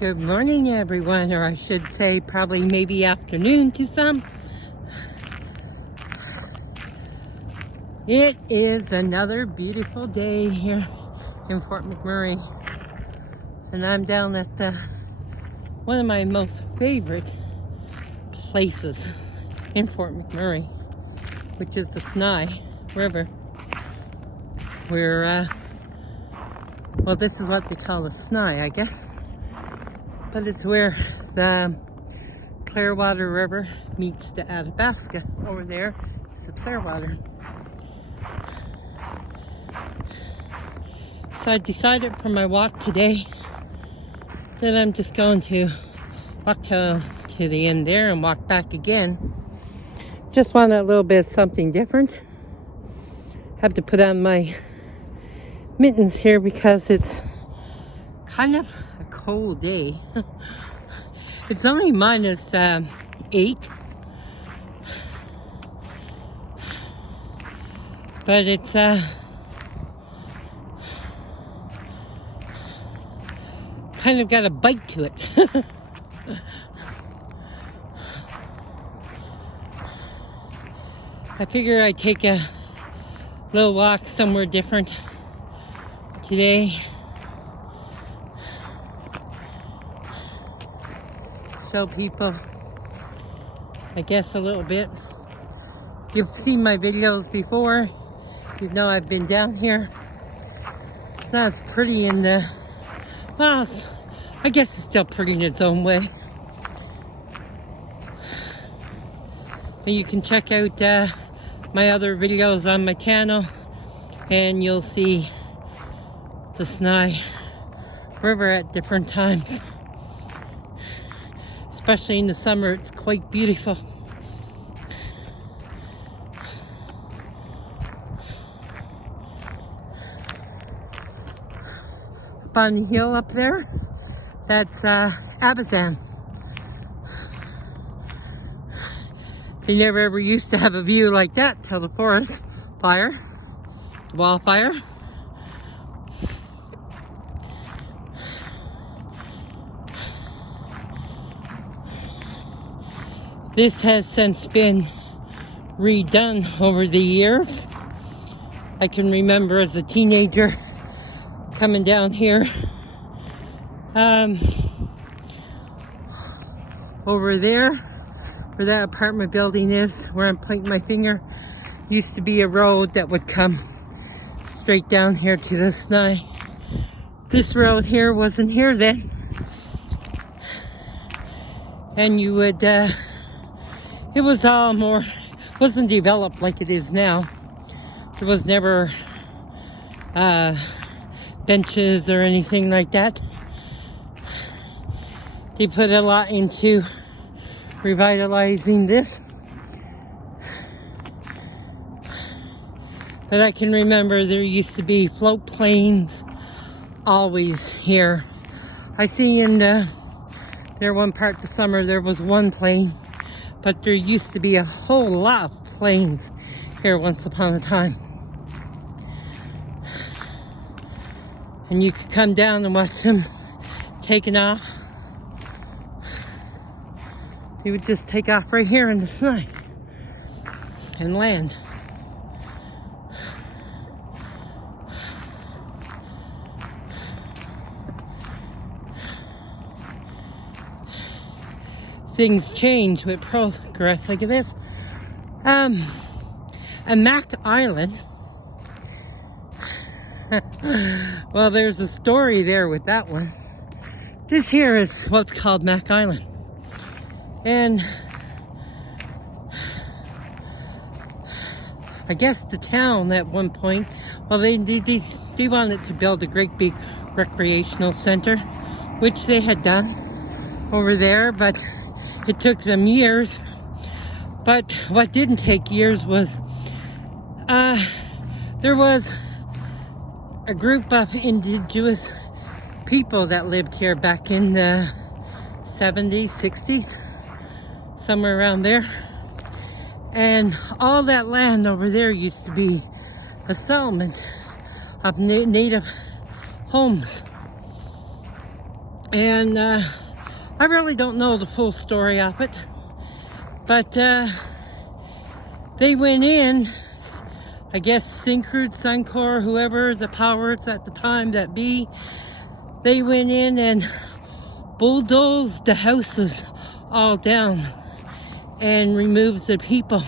Good morning, everyone, or I should say probably maybe afternoon to some. It is another beautiful day here in Fort McMurray, and I'm down at one of my most favorite places in Fort McMurray, which is the Snai River, where well, this is what they call the Snai, I guess. But it's where the Clearwater River meets the Athabasca. Over there is the Clearwater. So I decided for my walk today that I'm just going to walk to the end there and walk back again. Just want a little bit of something different. Have to put on my mittens here because it's kind of a cold day. It's only minus 8, but it's kind of got a bite to it. I figure I'd take a little walk somewhere different today. Show people, I guess, a little bit. You've seen my videos before. You know I've been down here. It's not as pretty in the, well, I guess it's still pretty in its own way. But you can check out my other videos on my channel, and you'll see the Snai River at different times. Especially in the summer, it's quite beautiful. Up on the hill up there, that's Abazan. They never ever used to have a view like that till the forest fire, wildfire. This has since been redone over the years. I can remember as a teenager coming down here. Over there, where that apartment building is, where I'm pointing my finger, used to be a road that would come straight down here to the Snai. This road here wasn't here then. And you would it was all more, wasn't developed like it is now. There was never benches or anything like that. They put a lot into revitalizing this. But I can remember there used to be float planes always here. I see in there one part this summer there was one plane. But there used to be a whole lot of planes here once upon a time. And you could come down and watch them taking off. They would just take off right here in the Snai and land. Things change with progress like this. And Mac Island. Well, there's a story there with that one. This here is what's called Mac Island. And I guess the town at one point, well, they wanted to build a great big recreational center, which they had done over there, but it took them years. But what didn't take years was there was a group of indigenous people that lived here back in the 70s, 60s, somewhere around there. And all that land over there used to be a settlement of native homes. And I really don't know the full story of it, but they went in, I guess Syncrude, Suncor, whoever the powers at the time that be, they went in and bulldozed the houses all down and removed the people.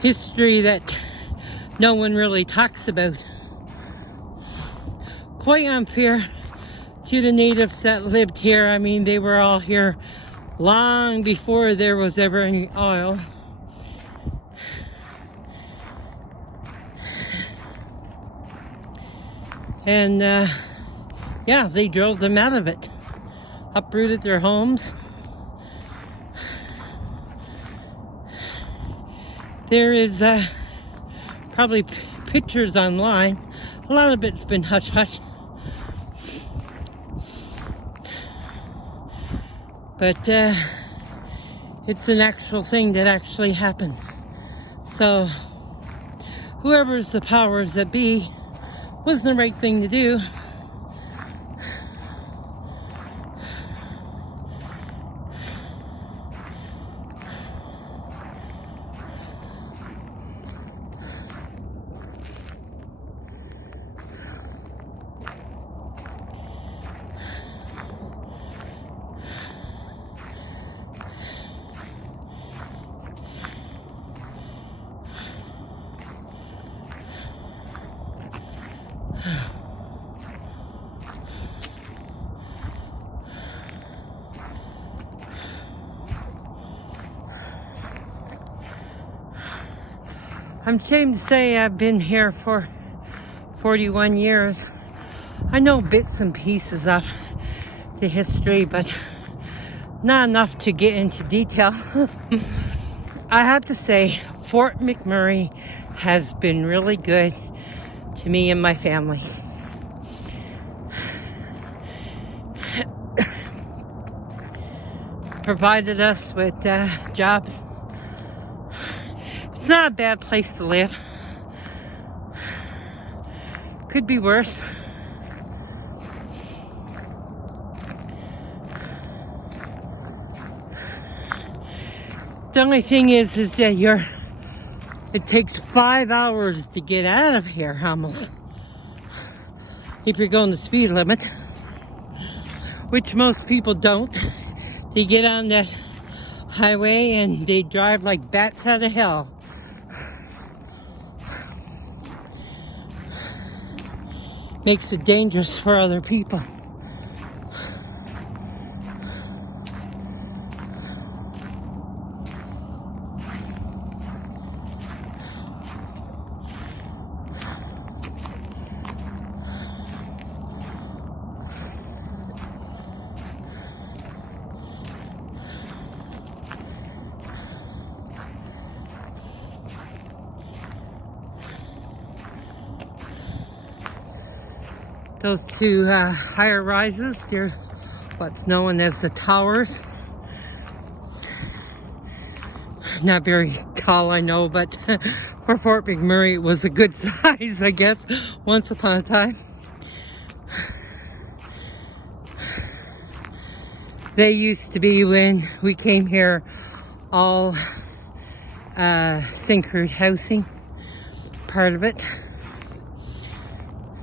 History that no one really talks about. Quite unfair to the natives that lived here. I mean, they were all here long before there was ever any oil. And yeah, they drove them out of it, uprooted their homes. There is probably pictures online. A lot of it's been hush-hush. But it's an actual thing that actually happened. So whoever's the powers that be was the right thing to do. I'm ashamed to say I've been here for 41 years. I know bits and pieces of the history, but not enough to get into detail. I have to say, Fort McMurray has been really good to me and my family. Provided us with jobs. It's not a bad place to live. Could be worse. The only thing is that it takes 5 hours to get out of here almost. If you're going the speed limit, which most people don't. They get on that highway and they drive like bats out of hell. Makes it dangerous for other people. Those two higher rises, they're what's known as the towers. Not very tall, I know, but for Fort McMurray, it was a good size, I guess, once upon a time. They used to be, when we came here, all Syncrude housing, part of it.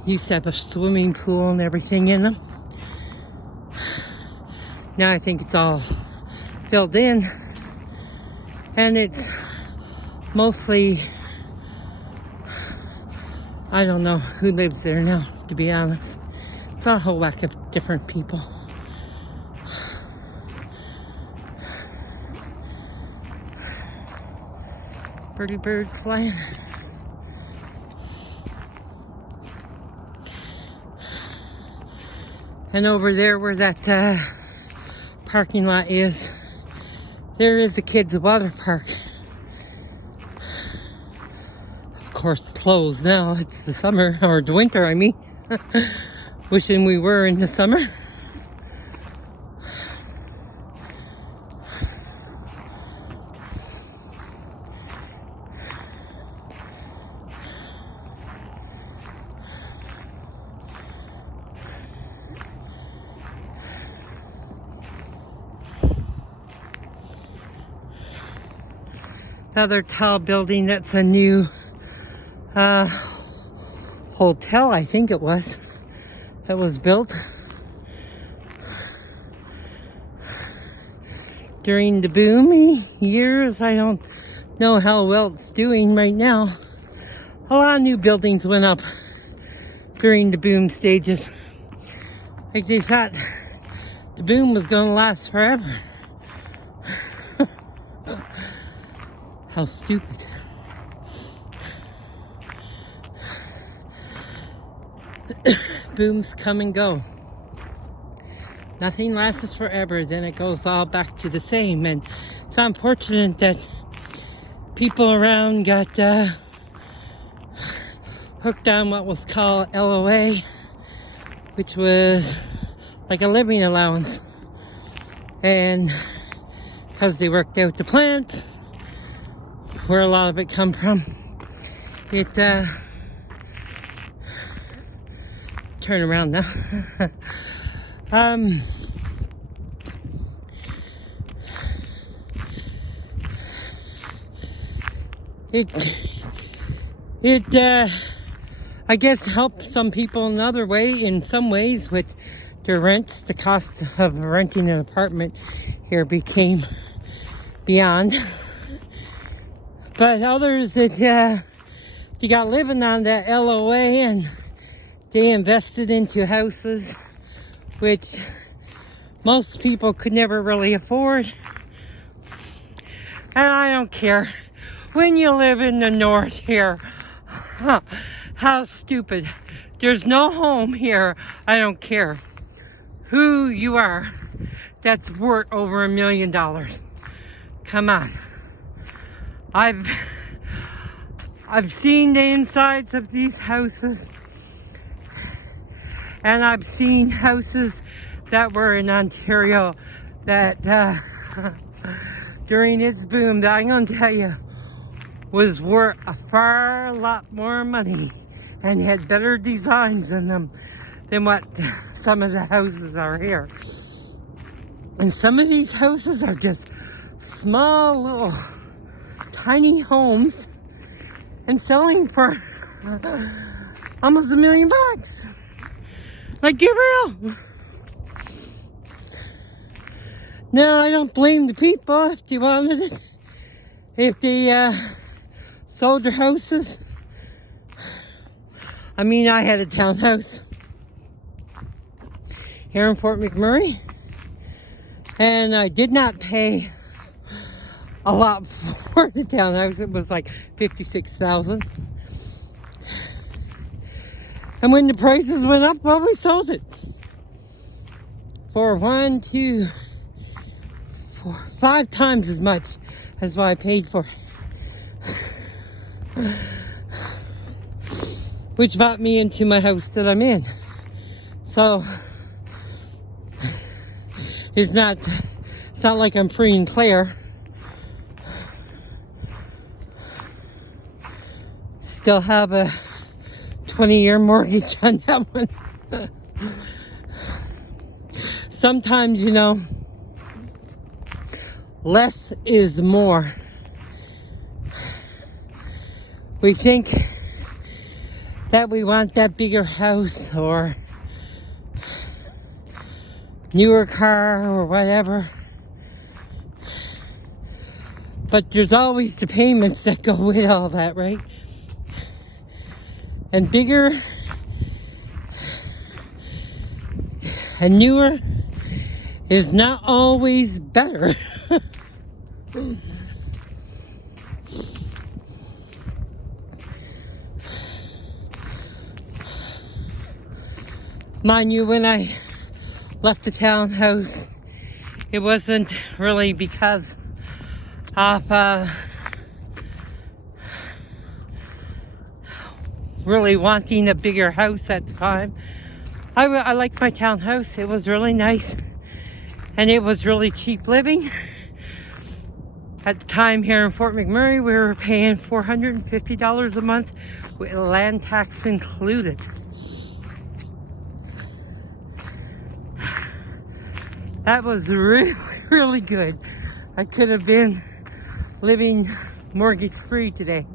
Used to have a swimming pool and everything in them. Now I think it's all filled in. And it's mostly, I don't know who lives there now, to be honest. It's a whole whack of different people. Birdie bird flying. And over there where that parking lot is, there is a kids' water park. Of course, it's closed now. It's the summer, or the winter, I mean. Wishing we were in the summer. the other tall building, that's a new hotel, I think it was, that was built during the boom years. I don't know how well it's doing right now. A lot of new buildings went up during the boom stages. Like they thought the boom was going to last forever. How stupid. Booms come and go. Nothing lasts forever, then it goes all back to the same. And it's unfortunate that people around got hooked on what was called LOA, which was like a living allowance. And because they worked out the plant, where a lot of it come from, it turn around now. It I guess helped some people another way, in some ways, with the rents. The cost of renting an apartment here became beyond. But others that they got living on that LOA, and they invested into houses which most people could never really afford. And I don't care. When you live in the north here, how stupid. There's no home here. I don't care who you are that's worth over $1 million. Come on. I've seen the insides of these houses, and I've seen houses that were in Ontario that during its boom, that I'm going to tell you, was worth a far lot more money and had better designs in them than what some of the houses are here. And some of these houses are just small little tiny homes and selling for almost $1 million. Like, get real. No, I don't blame the people if they wanted it. If they sold their houses. I mean, I had a townhouse here in Fort McMurray, and I did not pay a lot for the townhouse. It was like $56,000. And when the prices went up, well, we sold it for 1, 2, 4, 5 times as much as what I paid for, which brought me into my house that I'm in. So it's not like I'm free and clear. Still have a 20-year mortgage on that one. Sometimes, you know, less is more. We think that we want that bigger house or newer car or whatever. But there's always the payments that go with all that, right? And bigger and newer is not always better. Mind you, when I left the townhouse, it wasn't really because of really wanting a bigger house at the time. I liked my townhouse. It was really nice, and it was really cheap living. At the time here in Fort McMurray, we were paying $450 a month with land tax included. That was really, really good. I could have been living mortgage free today.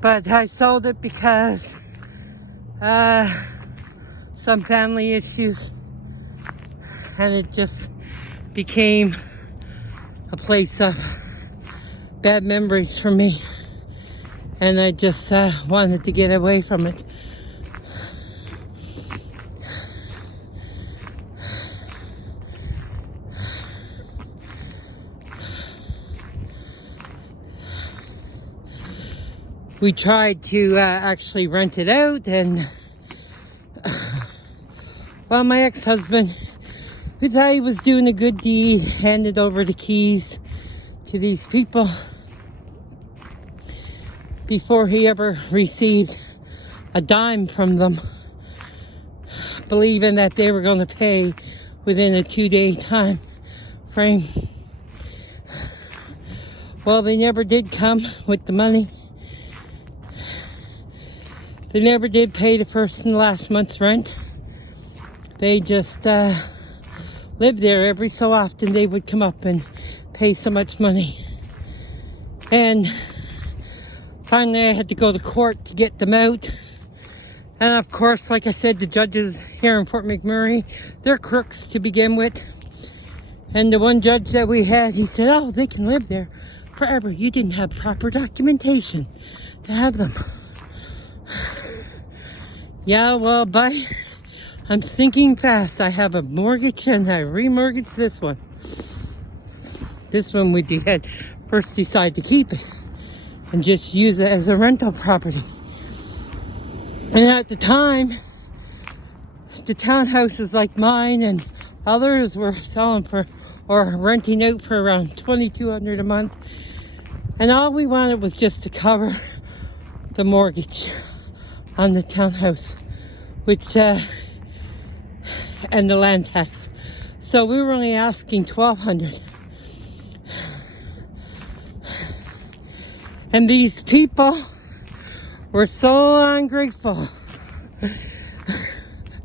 But I sold it because some family issues, and it just became a place of bad memories for me, and I just wanted to get away from it. We tried to actually rent it out, and well, my ex-husband, who thought he was doing a good deed, handed over the keys to these people before he ever received a dime from them, believing that they were going to pay within a 2-day time frame. Well, they never did come with the money. They never did pay the first and last month's rent. They just lived there. Every so often they would come up and pay so much money. And finally I had to go to court to get them out. And of course, like I said, the judges here in Fort McMurray, they're crooks to begin with. And the one judge that we had, he said, oh, they can live there forever. You didn't have proper documentation to have them. Yeah, well, bye. I'm sinking fast. I have a mortgage and I remortgaged this one. This one we had first decided to keep it and just use it as a rental property. And at the time, the townhouses like mine and others were selling for or renting out for around $2,200 a month. And all we wanted was just to cover the mortgage on the townhouse, which and the land tax. So we were only asking $1,200. And these people were so ungrateful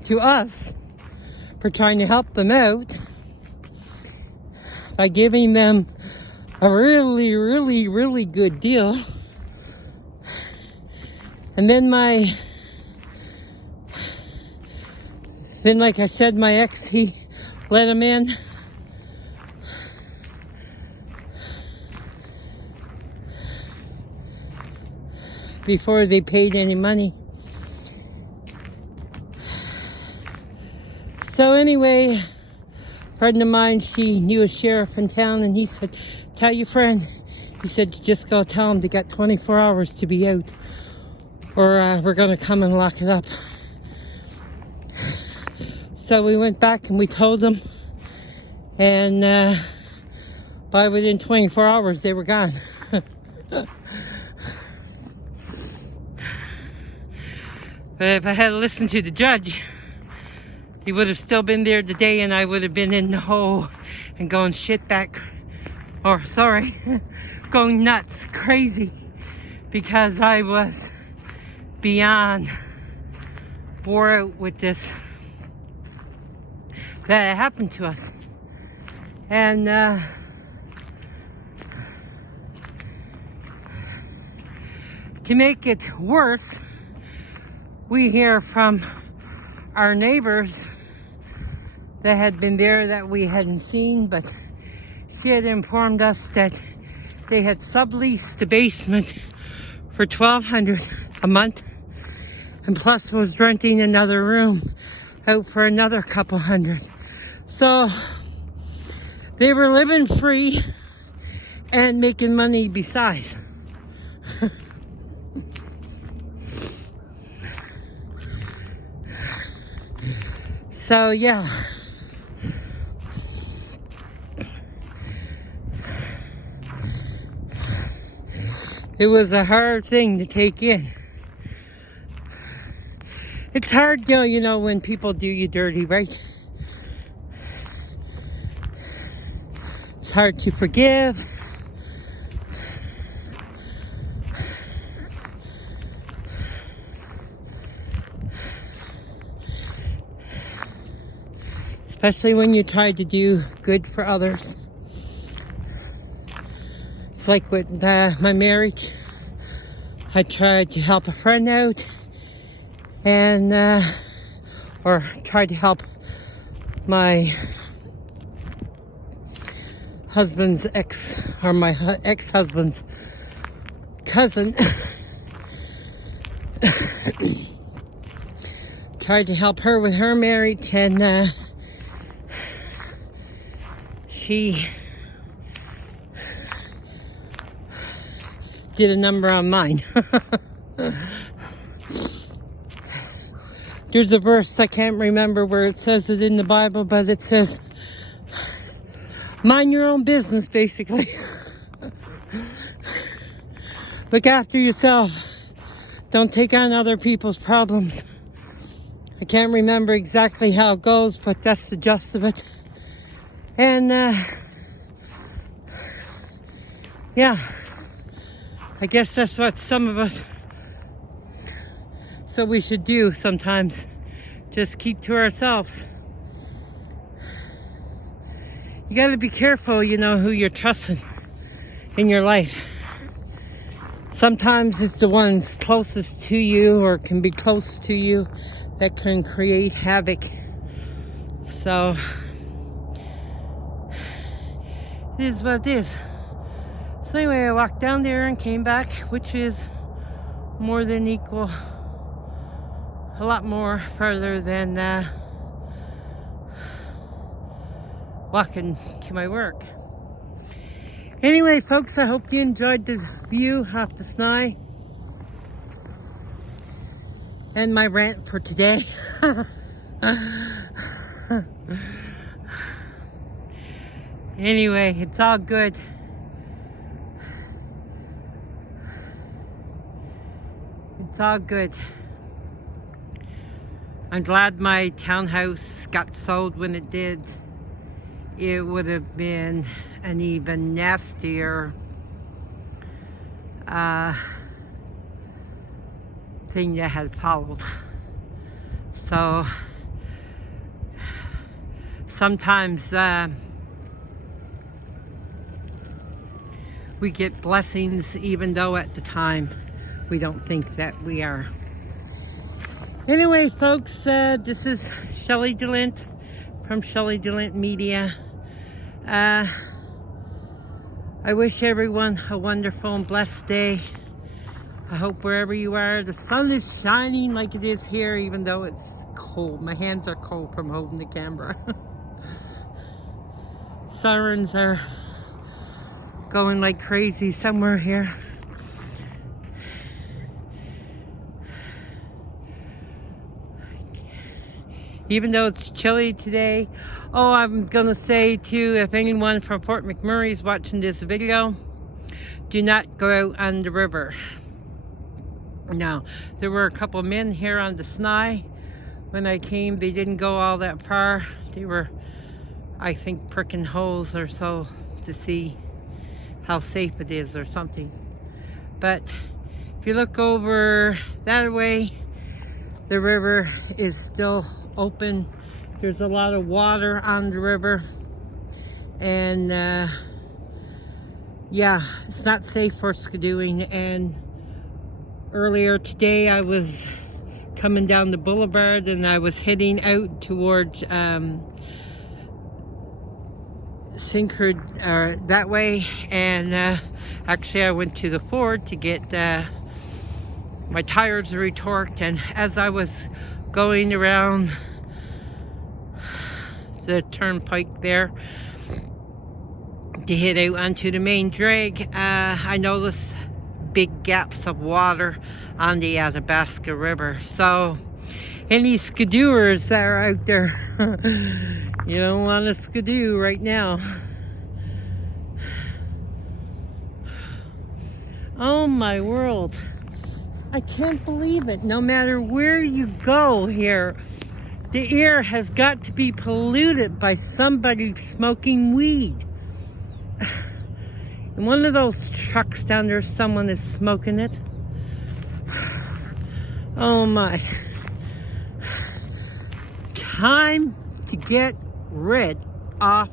to us for trying to help them out by giving them a really, really, really good deal. And then like I said, my ex, he let him in. Before they paid any money. So anyway, a friend of mine, she knew a sheriff in town, and he said, tell your friend. He said, just go tell him they got 24 hours to be out, or we're going to come and lock it up. So we went back and we told them, and by within 24 hours they were gone. But if I had listened to the judge, he would have still been there today, and I would have been in the hole and going going nuts, crazy, because I was beyond wore out with this that happened to us. And to make it worse, we hear from our neighbors that had been there that we hadn't seen, but she had informed us that they had subleased the basement for $1,200 a month, and plus was renting another room out for another couple hundred. So they were living free and making money besides. So yeah, it was a hard thing to take in. It's hard, you know, when people do you dirty, right? It's hard to forgive. especially when you try to do good for others. It's like with my marriage. I tried to help a friend out, and or tried to help my husband's my ex-husband's cousin. Tried to help her with her marriage, and she did a number on mine. There's a verse, I can't remember where it says it in the Bible, but it says, mind your own business, basically. Look after yourself. Don't take on other people's problems. I can't remember exactly how it goes, but that's the gist of it. And, yeah. I guess that's what some of us, so we should do sometimes. Just keep to ourselves. You gotta be careful, you know, who you're trusting in your life. Sometimes it's the ones closest to you or can be close to you that can create havoc. So, it is what it is. So anyway, I walked down there and came back, which is more than equal, a lot more further than walking to my work. Anyway, folks, I hope you enjoyed the view of the sky and my rant for today. Anyway, it's all good. It's all good. I'm glad my townhouse got sold when it did. It would have been an even nastier thing that had followed. So sometimes we get blessings even though at the time we don't think that we are. Anyway, folks, this is Shelley DeLint from Shelley DeLint Media. I wish everyone a wonderful and blessed day. I hope wherever you are, the sun is shining like it is here, even though it's cold. My hands are cold from holding the camera. Sirens are going like crazy somewhere here. Even though it's chilly today. Oh, I'm gonna say too, if anyone from Fort McMurray is watching this video, do not go out on the river. Now, there were a couple men here on the Sny. When I came, they didn't go all that far. They were, I think, pricking holes or so to see how safe it is or something. But if you look over that way, the river is still open. There's a lot of water on the river, and yeah, it's not safe for skidooing. And earlier today I was coming down the boulevard and I was heading out towards Syncrude, or that way, and actually I went to the Ford to get my tires retorqued, and as I was going around the turnpike there to head out onto the main drag, I noticed big gaps of water on the Athabasca River. So any skidooers that are out there, you don't want to skidoo right now. Oh my world, I can't believe it. No matter where you go here, the air has got to be polluted by somebody smoking weed. In one of those trucks down there, someone is smoking it. Oh my. Time to get rid of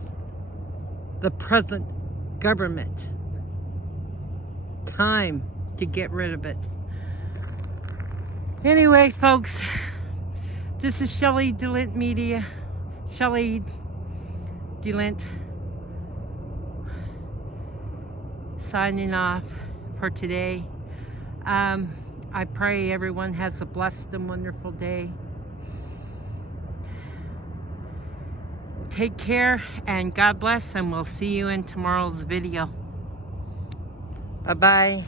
the present government. Time to get rid of it. Anyway, folks, this is Shelley DeLint Media. Shelley DeLint signing off for today. I pray everyone has a blessed and wonderful day. Take care and God bless, and we'll see you in tomorrow's video. Bye-bye.